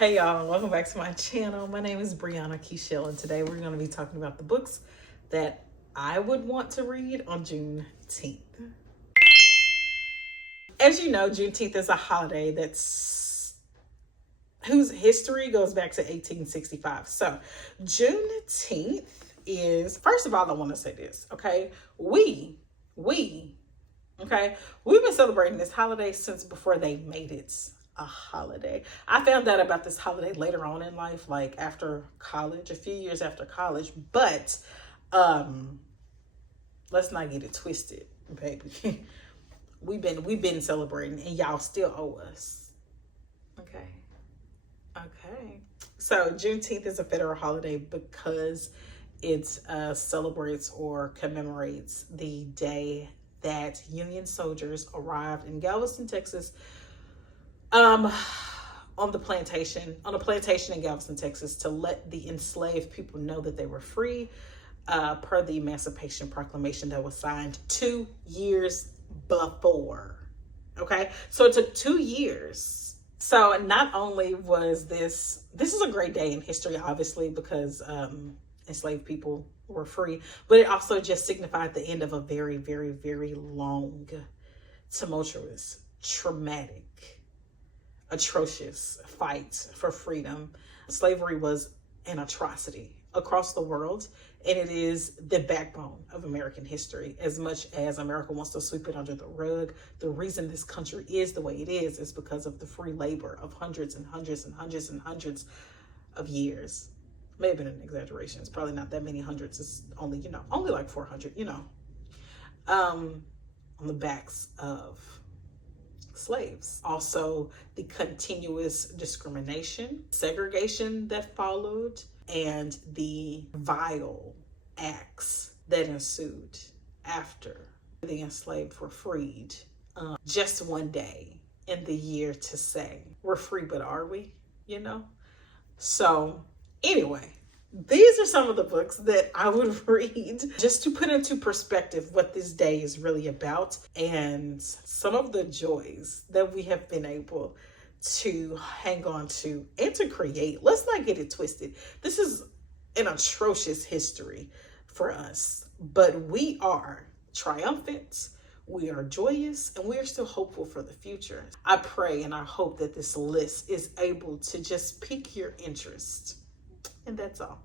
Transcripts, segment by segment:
Hey y'all, welcome back to my channel. My name is Kechelle, and today we're going to be talking about the books that I would want to read on Juneteenth. As you know, Juneteenth is a holiday whose history goes back to 1865. So Juneteenth is, first of all, I want to say this, okay? We've been celebrating this holiday since before they made it a holiday. I found out about this holiday later on in life, like after college, a few years after college, but let's not get it twisted, baby. we've been celebrating and y'all still owe us. Okay. So Juneteenth is a federal holiday because it celebrates or commemorates the day that Union soldiers arrived in Galveston, Texas, on a plantation in Galveston, Texas, to let the enslaved people know that they were free, per the Emancipation Proclamation that was signed 2 years before. Okay, so it took 2 years. So not only was this is a great day in history, obviously, because enslaved people were free, but it also just signified the end of a very, very, very long, tumultuous, traumatic, atrocious fight for freedom. Slavery was an atrocity across the world, and it is the backbone of American history. As much as America wants to sweep it under the rug, the reason this country is the way it is because of the free labor of hundreds and hundreds and hundreds and hundreds of years. May have been an exaggeration. It's probably not that many hundreds. It's only like 400, on the backs of slaves. Also, the continuous discrimination, segregation that followed, and the vile acts that ensued after the enslaved were freed. Just one day in the year to say, we're free, but are we? So anyway, these are some of the books that I would read just to put into perspective what this day is really about and some of the joys that we have been able to hang on to and to create. Let's not get it twisted. This is an atrocious history for us, but we are triumphant, we are joyous, and we are still hopeful for the future. I pray and I hope that this list is able to just pique your interest. And that's all.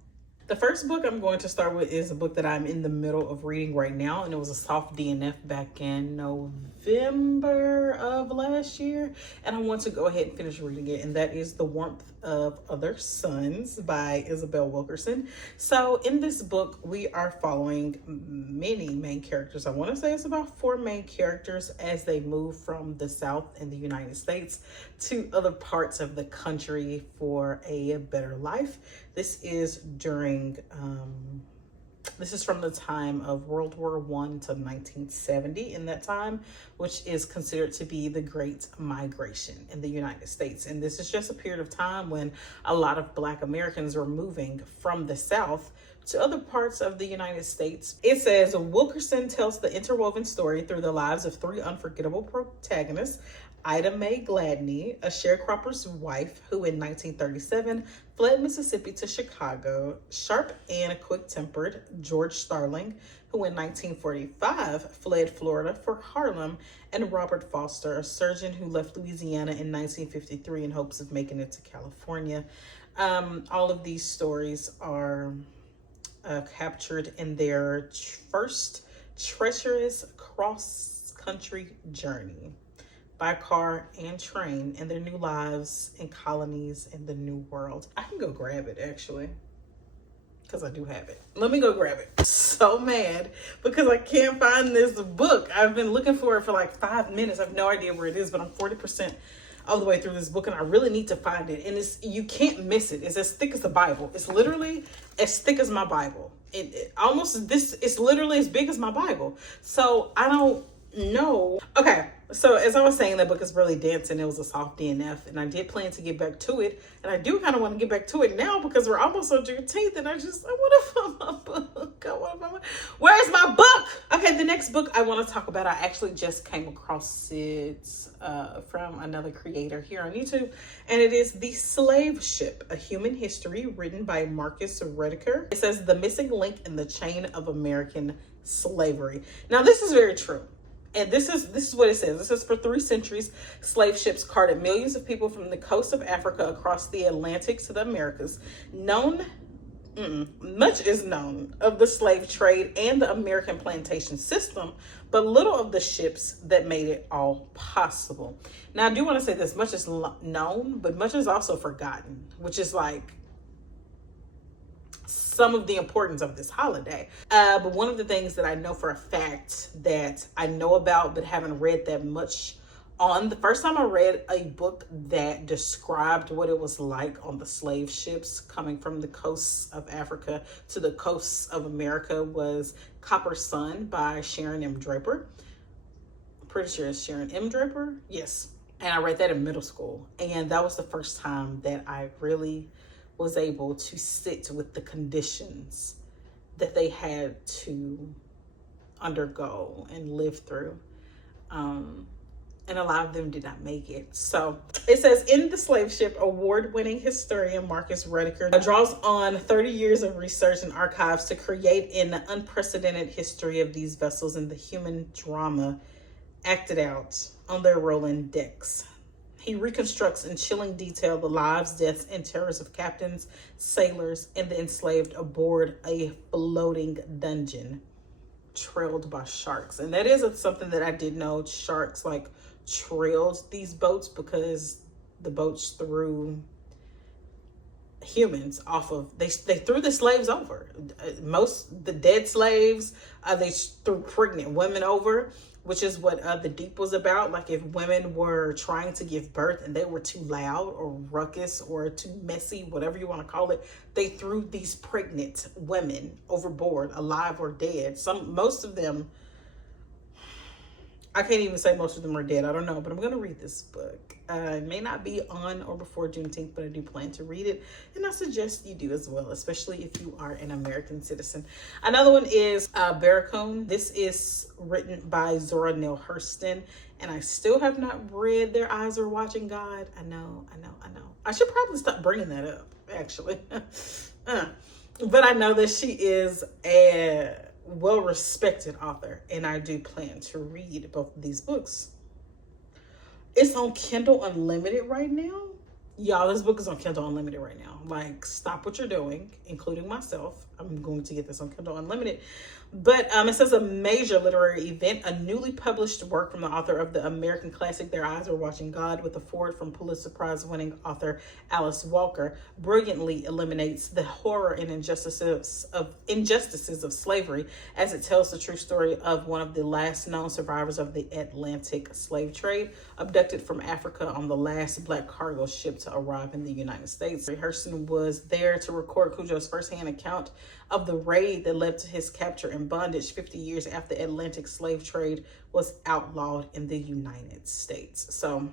The first book I'm going to start with is a book that I'm in the middle of reading right now, and it was a soft DNF back in November of last year, and I want to go ahead and finish reading it, and that is The Warmth of Other Suns by Isabel Wilkerson. So in this book, we are following many main characters. I want to say it's about 4 main characters as they move from the South in the United States to other parts of the country for a better life. This is this is from the time of World War I to 1970 in that time, which is considered to be the Great Migration in the United States. And this is just a period of time when a lot of Black Americans were moving from the South to other parts of the United States. It says, Wilkerson tells the interwoven story through the lives of 3 unforgettable protagonists: Ida Mae Gladney, a sharecropper's wife who in 1937 fled Mississippi to Chicago; sharp and quick-tempered George Starling, who in 1945 fled Florida for Harlem; and Robert Foster, a surgeon who left Louisiana in 1953 in hopes of making it to California. All of these stories are captured in their first treacherous cross-country journey by car and train, and their new lives and colonies in the New World. I can go grab it, actually, because I do have it. Let me go grab it. So mad because I can't find this book. I've been looking for it for like 5 minutes. I have no idea where it is, but I'm 40% all the way through this book, and I really need to find it. And you can't miss it. It's as thick as the Bible. It's literally as thick as my Bible. It's literally as big as my Bible. So I don't No. Okay. So as I was saying, that book is really dense and it was a soft DNF, and I did plan to get back to it, and I do kind of want to get back to it now because we're almost on Juneteenth, and I want to find my book. Where's my book? Okay, the next book I want to talk about, I actually just came across it from another creator here on YouTube, and it is The Slave Ship: A Human History, written by Marcus Rediker. It says, the missing link in the chain of American slavery. Now, this is very true. And this is what it says. It says, for 3 centuries, slave ships carted millions of people from the coast of Africa across the Atlantic to the Americas. Much is known of the slave trade and the American plantation system, but little of the ships that made it all possible. Now, I do want to say this, much is known, but much is also forgotten, which is like some of the importance of this holiday. But one of the things that I know for a fact that I know about but haven't read that much on, the first time I read a book that described what it was like on the slave ships coming from the coasts of Africa to the coasts of America was Copper Sun by Sharon M. Draper. I'm pretty sure it's Sharon M. Draper. Yes. And I read that in middle school. And that was the first time that I really was able to sit with the conditions that they had to undergo and live through. And a lot of them did not make it. So it says, in The Slave Ship, award-winning historian Marcus Rediker draws on 30 years of research and archives to create an unprecedented history of these vessels and the human drama acted out on their rolling decks. He reconstructs in chilling detail the lives, deaths, and terrors of captains, sailors, and the enslaved aboard a floating dungeon trailed by sharks. And that is something that I did know. Sharks like trailed these boats because the boats threw humans off of, they threw the slaves over. The dead slaves, they threw pregnant women over, which is what the Deep was about. Like, if women were trying to give birth and they were too loud or ruckus or too messy, whatever you want to call it, they threw these pregnant women overboard, alive or dead. Most of them, I can't even say most of them are dead. I don't know, but I'm going to read this book. It may not be on or before Juneteenth, but I do plan to read it. And I suggest you do as well, especially if you are an American citizen. Another one is Barracoon. This is written by Zora Neale Hurston. And I still have not read Their Eyes Are Watching God. I know. I should probably stop bringing that up, actually. But I know that she is a well-respected author, and I do plan to read both of these books. It's on Kindle Unlimited right now. Y'all, this book is on Kindle Unlimited right now. Like, stop what you're doing, including myself. I'm going to get this on Kindle Unlimited. But it says, a major literary event, a newly published work from the author of the American classic Their Eyes Are Watching God, with a foreword from Pulitzer Prize winning author Alice Walker, brilliantly eliminates the horror and injustices of slavery, as it tells the true story of one of the last known survivors of the Atlantic slave trade, abducted from Africa on the last Black cargo ship to arrive in the United States. Hurston was there to record Cujo's firsthand account of the raid that led to his capture and bondage 50 years after the Atlantic slave trade was outlawed in the United States. So,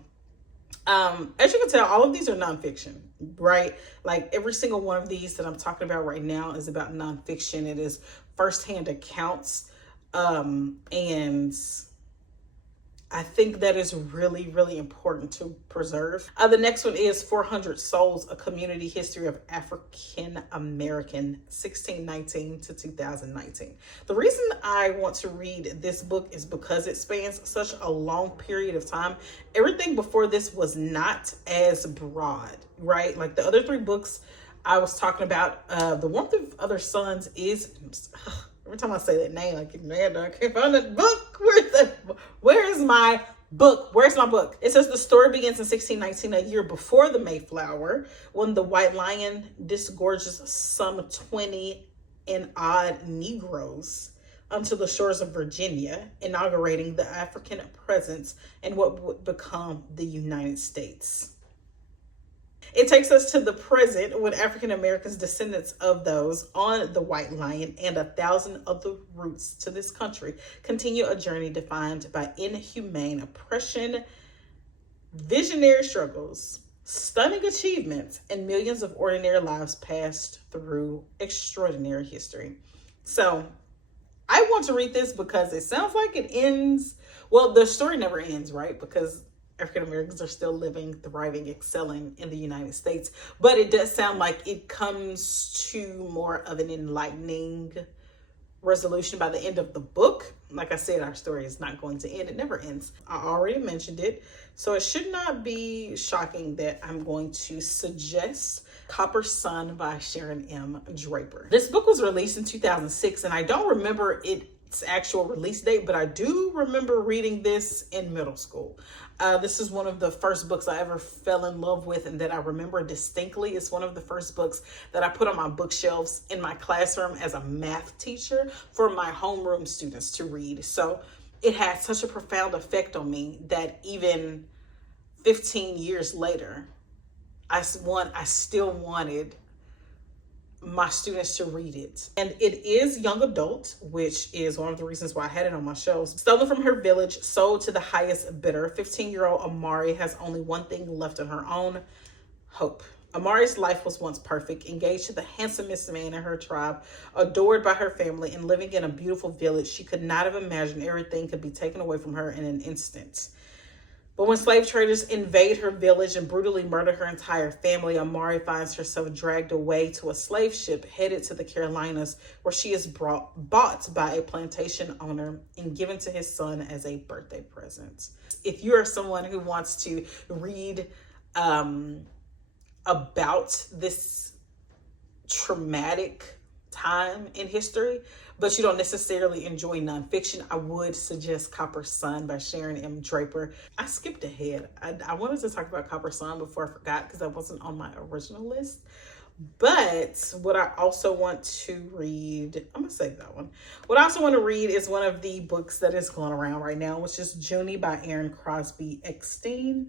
as you can tell, all of these are nonfiction, right? Like, every single one of these that I'm talking about right now is about nonfiction. It is firsthand accounts, and I think that is really, really important to preserve. The next one is 400 Souls, A Community History of African American, 1619 to 2019. The reason I want to read this book is because it spans such a long period of time. Everything before this was not as broad, right? Like the other 3 books I was talking about, The Warmth of Other Suns is... Every time I say that name, I get mad. I can't find that book. Where is my book? Where's my book? It says the story begins in 1619, a year before the Mayflower, when the White Lion disgorges some 20 and odd Negroes onto the shores of Virginia, inaugurating the African presence in what would become the United States. It takes us to the present when African Americans, descendants of those on the White Lion, and 1,000 other roots to this country continue a journey defined by inhumane oppression, visionary struggles, stunning achievements, and millions of ordinary lives passed through extraordinary history. So I want to read this because it sounds like it ends, well, the story never ends, right? Because African Americans are still living, thriving, excelling in the United States. But it does sound like it comes to more of an enlightening resolution by the end of the book. Like I said, our story is not going to end. It never ends. I already mentioned it. So it should not be shocking that I'm going to suggest Copper Sun by Sharon M. Draper. This book was released in 2006, and I don't remember its actual release date, but I do remember reading this in middle school. This is one of the first books I ever fell in love with and that I remember distinctly. It's one of the first books that I put on my bookshelves in my classroom as a math teacher for my homeroom students to read. So it had such a profound effect on me that even 15 years later, I still wanted my students to read it. And it is young adult, which is one of the reasons why I had it on my shelves. Stolen from her village, sold to the highest bidder, 15-year-old Amari has only one thing left on her own: hope. Amari's life was once perfect, engaged to the handsomest man in her tribe, adored by her family, and living in a beautiful village. She could not have imagined everything could be taken away from her in an instant. But when slave traders invade her village and brutally murder her entire family, Amari finds herself dragged away to a slave ship headed to the Carolinas, where she is bought by a plantation owner and given to his son as a birthday present. If you are someone who wants to read about this traumatic time in history, but you don't necessarily enjoy nonfiction, I would suggest Copper Sun by Sharon M. Draper. I skipped ahead. I wanted to talk about Copper Sun before I forgot because that wasn't on my original list. But what I also want to read, I'm going to save that one. What I also want to read is one of the books that is going around right now, which is Junie by Aaron Crosby Eckstein.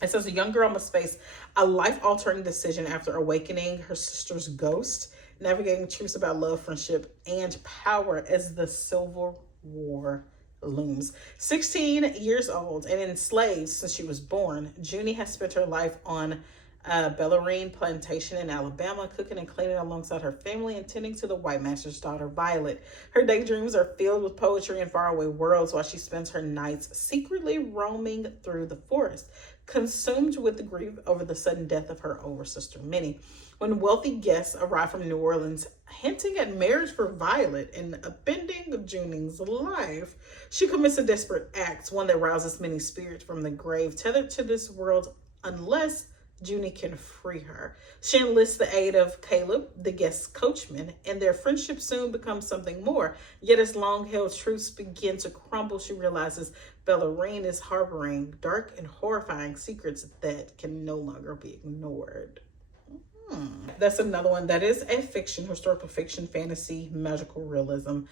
It says a young girl must face a life-altering decision after awakening her sister's ghost, navigating truths about love, friendship, and power as the Civil War looms. 16 years old and enslaved since she was born, Junie has spent her life on Bellarine Plantation in Alabama, cooking and cleaning alongside her family and tending to the white master's daughter, Violet. Her daydreams are filled with poetry and faraway worlds while she spends her nights secretly roaming through the forest, consumed with the grief over the sudden death of her older sister, Minnie. When wealthy guests arrive from New Orleans, hinting at marriage for Violet and upending Junie's life, she commits a desperate act, one that rouses Minnie's spirit from the grave, tethered to this world unless Junie can free her. She enlists the aid of Caleb, the guest coachman, and their friendship soon becomes something more. Yet as long-held truths begin to crumble, she realizes Bellarine is harboring dark and horrifying secrets that can no longer be ignored. That's another one that is a fiction, historical fiction, fantasy, magical realism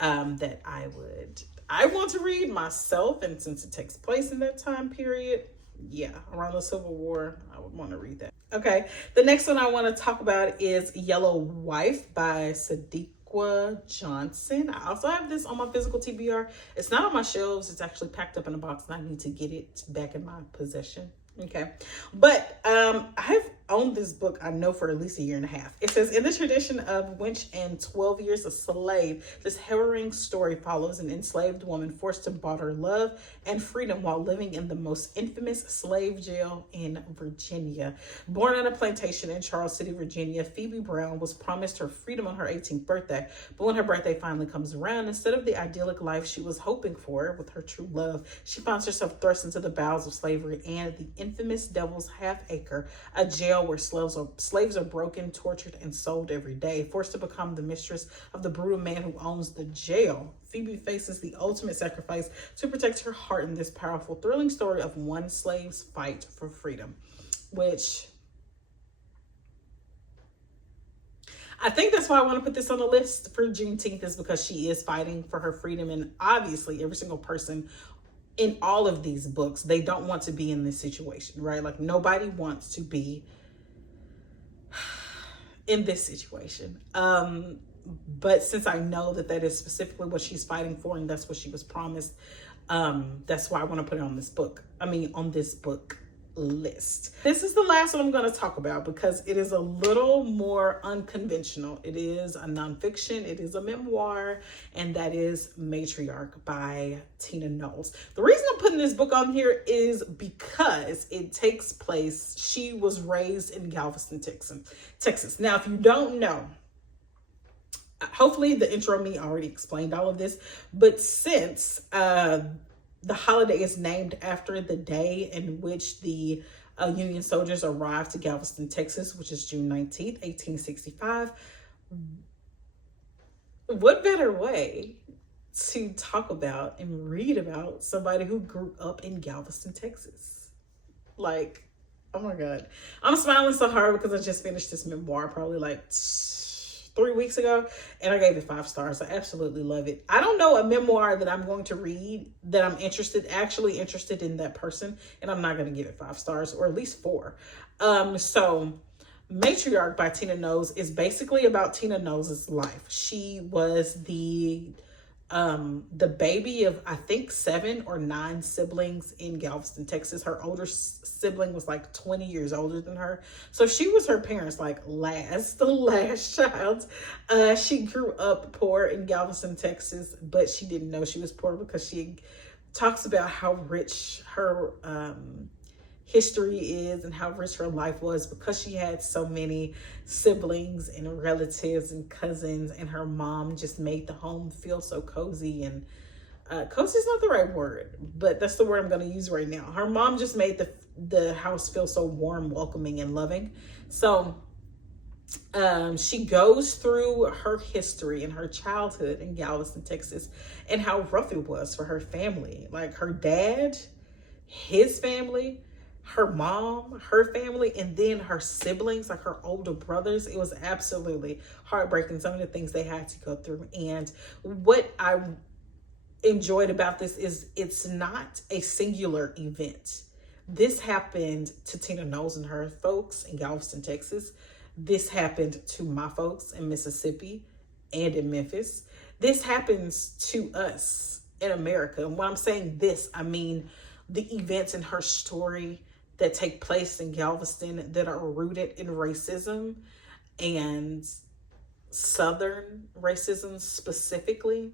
that I want to read myself. And since it takes place in that time period, yeah, around the Civil War, I would want to read that. Okay, the next one I want to talk about is Yellow Wife by Sadiqa Johnson. I also have this on my physical TBR. It's not on my shelves. It's actually packed up in a box and I need to get it back in my possession. Okay, but I've owned this book, I know, for at least a year and a half. It says, in the tradition of Winch and 12 Years a Slave, this harrowing story follows an enslaved woman forced to barter love and freedom while living in the most infamous slave jail in Virginia. Born on a plantation in Charles City, Virginia, Phoebe Brown was promised her freedom on her 18th birthday. But when her birthday finally comes around, instead of the idyllic life she was hoping for with her true love, she finds herself thrust into the bowels of slavery and the infamous Devil's Half Acre, a jail where slaves are broken, tortured, and sold every day. Forced to become the mistress of the brutal man who owns the jail, Phoebe faces the ultimate sacrifice to protect her heart in this powerful, thrilling story of one slave's fight for freedom, which I think that's why I want to put this on the list for Juneteenth, is because she is fighting for her freedom. And obviously every single person in all of these books, they don't want to be in this situation, right? Like nobody wants to be in this situation. But since I know that that is specifically what she's fighting for and that's what she was promised, that's why I want to put it on this book. On this book list. This is the last one I'm going to talk about because it is a little more unconventional. It is a nonfiction, it is a memoir, and that is Matriarch by Tina Knowles. The reason I'm putting this book on here is because it takes place, she was raised in Galveston, Texas. Now, if you don't know, hopefully the intro me already explained all of this, but since the holiday is named after the day in which the Union soldiers arrived to Galveston, Texas, which is June 19th, 1865. What better way to talk about and read about somebody who grew up in Galveston, Texas? Like, oh my God. I'm smiling so hard because I just finished this memoir probably like 3 weeks ago, and I gave it 5 stars. I absolutely love it. I don't know a memoir that I'm going to read that I'm actually interested in that person, and I'm not going to give it 5 stars, or at least 4. So Matriarch by Tina Knowles is basically about Tina Knowles' life. She was the baby of, I think, 7 or 9 siblings in Galveston, Texas. Her older sibling was like 20 years older than her. So she was her parents' like the last child. She grew up poor in Galveston, Texas, but she didn't know she was poor because she talks about how rich her history is and how rich her life was because she had so many siblings and relatives and cousins, and her mom just made the home feel so cozy. And cozy is not the right word, but that's the word I'm going to use right now. Her mom just made the house feel so warm, welcoming, and loving. So she goes through her history and her childhood in Galveston, Texas, and how rough it was for her family. Like her dad, his family, her mom, her family, and then her siblings, like her older brothers. It was absolutely heartbreaking, some of the things they had to go through. And what I enjoyed about this is it's not a singular event. This happened to Tina Knowles and her folks in Galveston, Texas. This happened to my folks in Mississippi and in Memphis. This happens to us in America. And when I'm saying this, I mean the events in her story that take place in Galveston that are rooted in racism and Southern racism specifically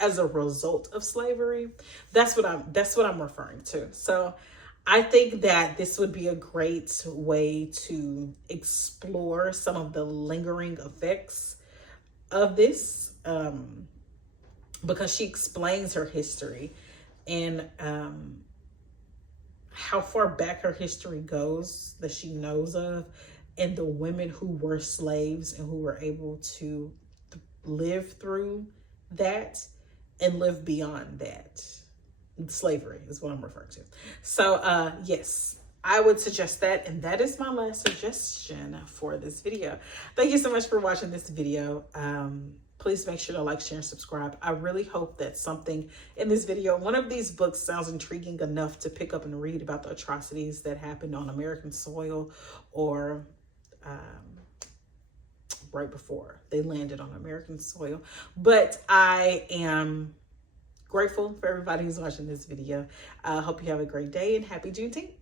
as a result of slavery. That's what I'm referring to. So I think that this would be a great way to explore some of the lingering effects of this, because she explains her history and how far back her history goes that she knows of, and the women who were slaves and who were able to live through that and live beyond that. Slavery is what I'm referring to. So yes, I would suggest that, and that is my last suggestion for this video. Thank you so much for watching this video. Please make sure to like, share, and subscribe. I really hope that something in this video, one of these books, sounds intriguing enough to pick up and read about the atrocities that happened on American soil, or right before they landed on American soil. But I am grateful for everybody who's watching this video. I hope you have a great day, and happy Juneteenth.